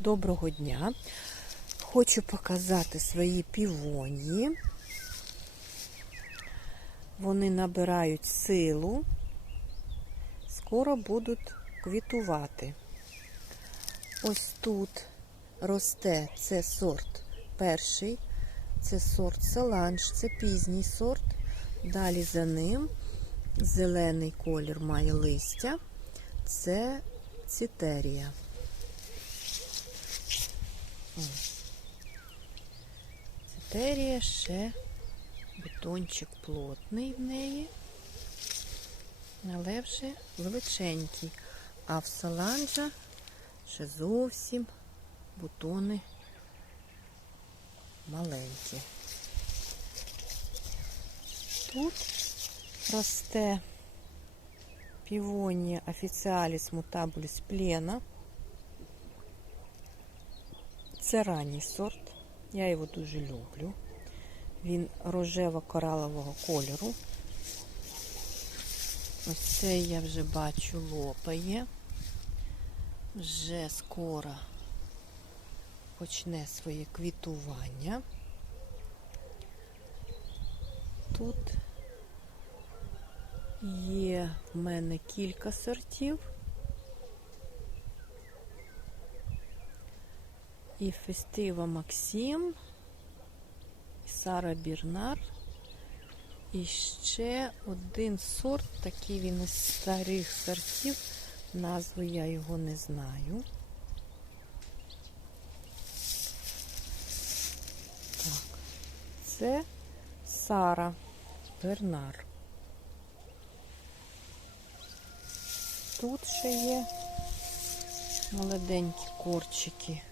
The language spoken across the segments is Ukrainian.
Доброго дня! Хочу показати свої півонії. Вони набирають силу, скоро будуть квітувати. Ось тут росте це сорт перший, це сорт Соланж, це пізній сорт. Далі за ним зелений колір має листя. Це цитерія. Цитерія ще бутончик плотний в неї, але вже величенький. А в саланжа ще зовсім бутони маленькі. Тут росте півонія офіціаліс мутабуліс плена. Це ранній сорт. Я його дуже люблю. Він рожево-коралового кольору. Ось це я вже бачу лопає. Вже скоро почне своє квітування. Тут є в мене кілька сортів. І Фестива Максим, і Сара Бірнар. І ще один сорт, такий він із старих сортів. Назву я його не знаю. Так, це Сара Бернар. Тут ще є молоденькі корчики.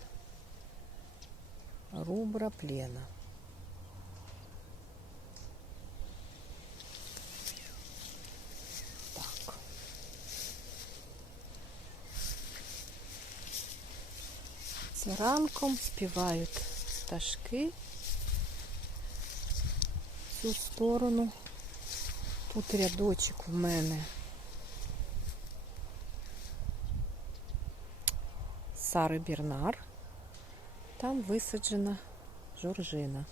Рубра плена. Так. Це ранком співають пташки в цю сторону. Тут рядочок в мене Сари Бірнар. Там висаджена жоржина.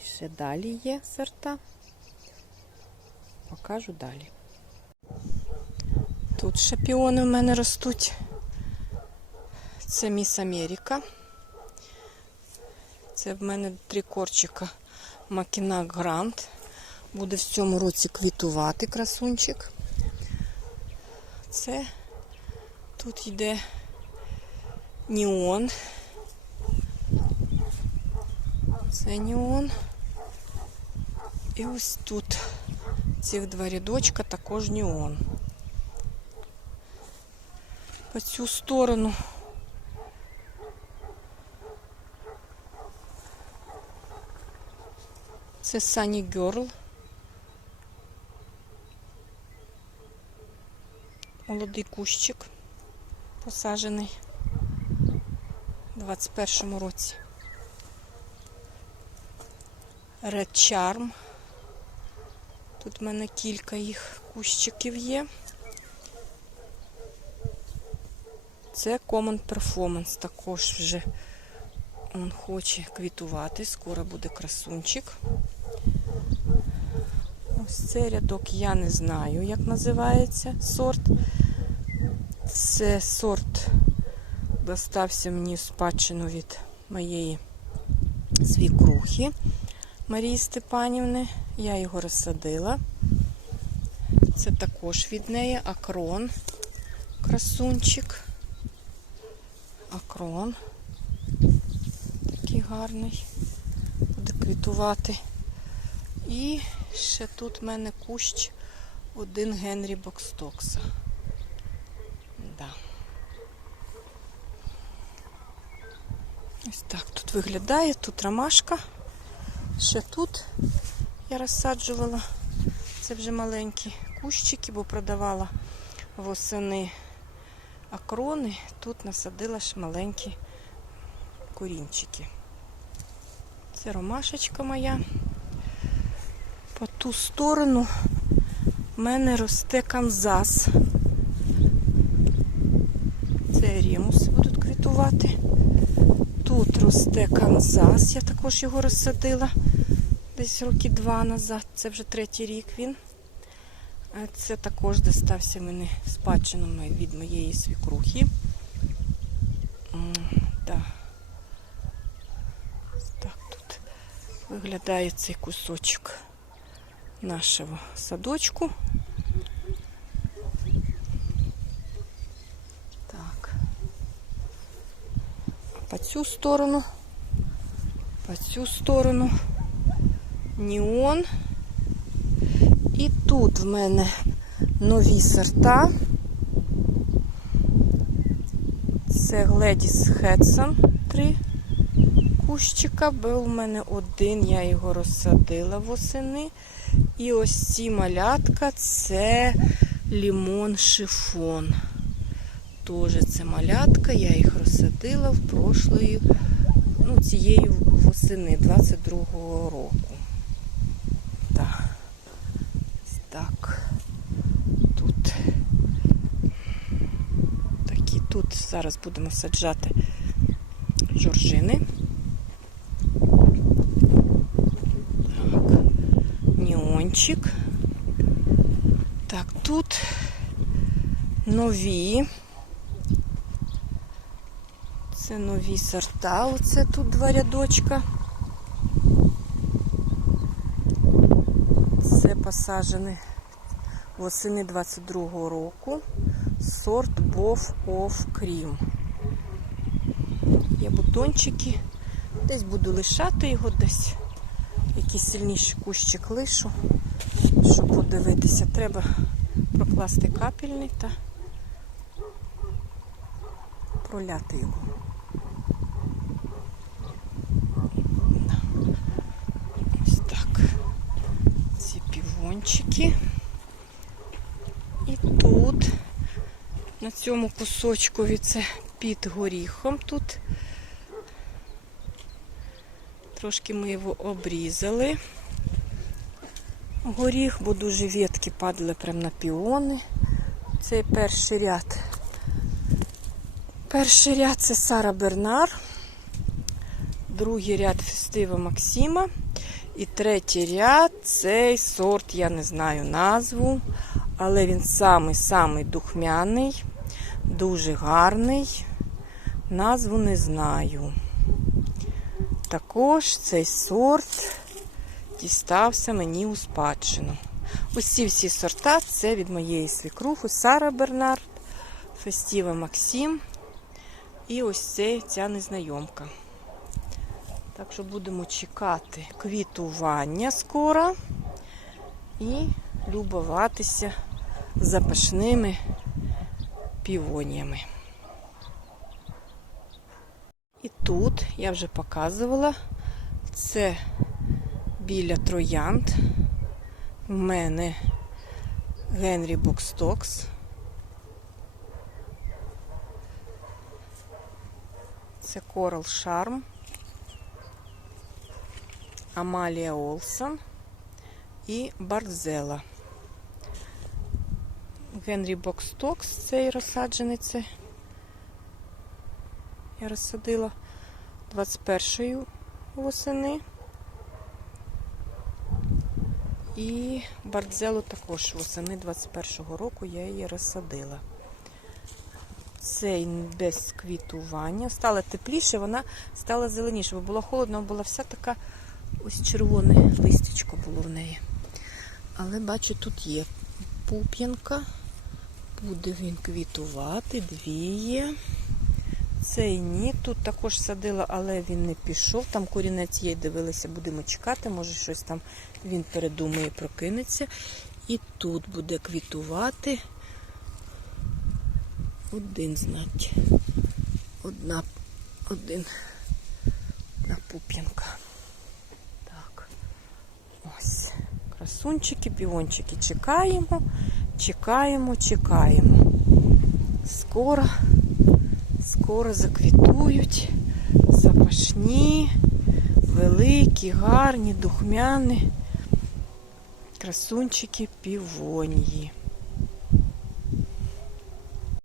І ще далі є сорта. Покажу далі. Тут ще піони в мене ростуть. Це Міс Америка. Це в мене три корчика Макіна Грант. Буде в цьому році квітувати красунчик. Це тут йде Ніон. Це Ніон. І ось тут цих два рядочка також Ніон. По цю сторону це Sunny Girl. Молодий кущик посаджений у 21 році. Red Charm. Тут в мене кілька їх кущиків є. Це Common Performance. Також вже він хоче квітувати. Скоро буде красунчик. Ось цей рядок я не знаю, як називається сорт. Це сорт достався мені в спадщину від моєї свікрухи Марії Степанівни. Я його розсадила. Це також від неї акрон, красунчик. Акрон. Такий гарний. Буде квітувати. І ще тут в мене кущ один Генрі Бокстокса. Да. Ось так тут виглядає, тут ромашка. Ще тут я розсаджувала. Це вже маленькі кущики, бо продавала восени акрони. Тут насадила ж маленькі корінчики. Це ромашечка моя. По ту сторону в мене росте канзас. Це рімус. гіпоснуси будуть квітувати. Тут росте канзас, я також його розсадила десь роки два назад. Це вже третій рік він. Е, Це також достався мені спадщину від моєї свікрухи. Так тут виглядає цей кусочок нашого садочку. Так. По цю сторону, по цю сторону Ніон. І тут в мене нові сорта. Це Гледіс Хедсон три кущика. Був у мене один, я його розсадила восени. І ось ці малятка це лімон шифон. Теж це малятка, я їх розсадила в прошлої, ну, цієї восени 22-го року. Так. Так. Тут такі тут зараз будемо саджати жоржини. Так. Ніончик. Так, тут нові. Це нові сорта. Оце тут два рядочка. Це посаджений восени 22-го року. Сорт Бов of Cream. Є бутончики. Десь буду лишати його десь. Якийсь сильніший кущик лишу, щоб подивитися. Треба прокласти капельний та проляти його. Так. Ці півончики. І тут, на цьому кусочкові, це під горіхом тут. Трошки ми його обрізали. Горіх, бо дуже ветки падали прямо на піони. Це перший ряд. Перший ряд це Сара Бернар, другий ряд Фестива Максима. І третій ряд цей сорт, я не знаю назву, але він самий-самий духмяний, дуже гарний. Назву не знаю. Також цей сорт дістався мені у спадщину. Усі всі сорта це від моєї свікрухи Сара Бернард, Фестіва Максим і ось це, ця незнайомка. Так що будемо чекати квітування скоро і любуватися запашними півоніями. І тут я вже показувала, це біля троянд. У мене Генрі Бокстокс. Це Корал Шарм, Амалія Олсон і Бардзела. Генрі Бокстокс, цей розсаджений. Я розсадила 21-ї восени. І бардзелу також восени 21-го року я її розсадила. Цей без квітування. Стало тепліше, вона стала зеленіше, бо було холодно, була вся така ось червоне листячко було в неї. Але бачу, тут є пуп'янка. Буде він квітувати, дві є. Цей ні, тут також садила, але він не пішов. Там корінець є, дивилися, будемо чекати, може щось там він передумає, прокинеться. І тут буде квітувати один знать. Одна, один, одна пуп'янка. Так, ось. Красунчики, півончики. Чекаємо, чекаємо, чекаємо. Скоро. Скоро заквітують, запашні, великі, гарні, духмяні красунчики півонії.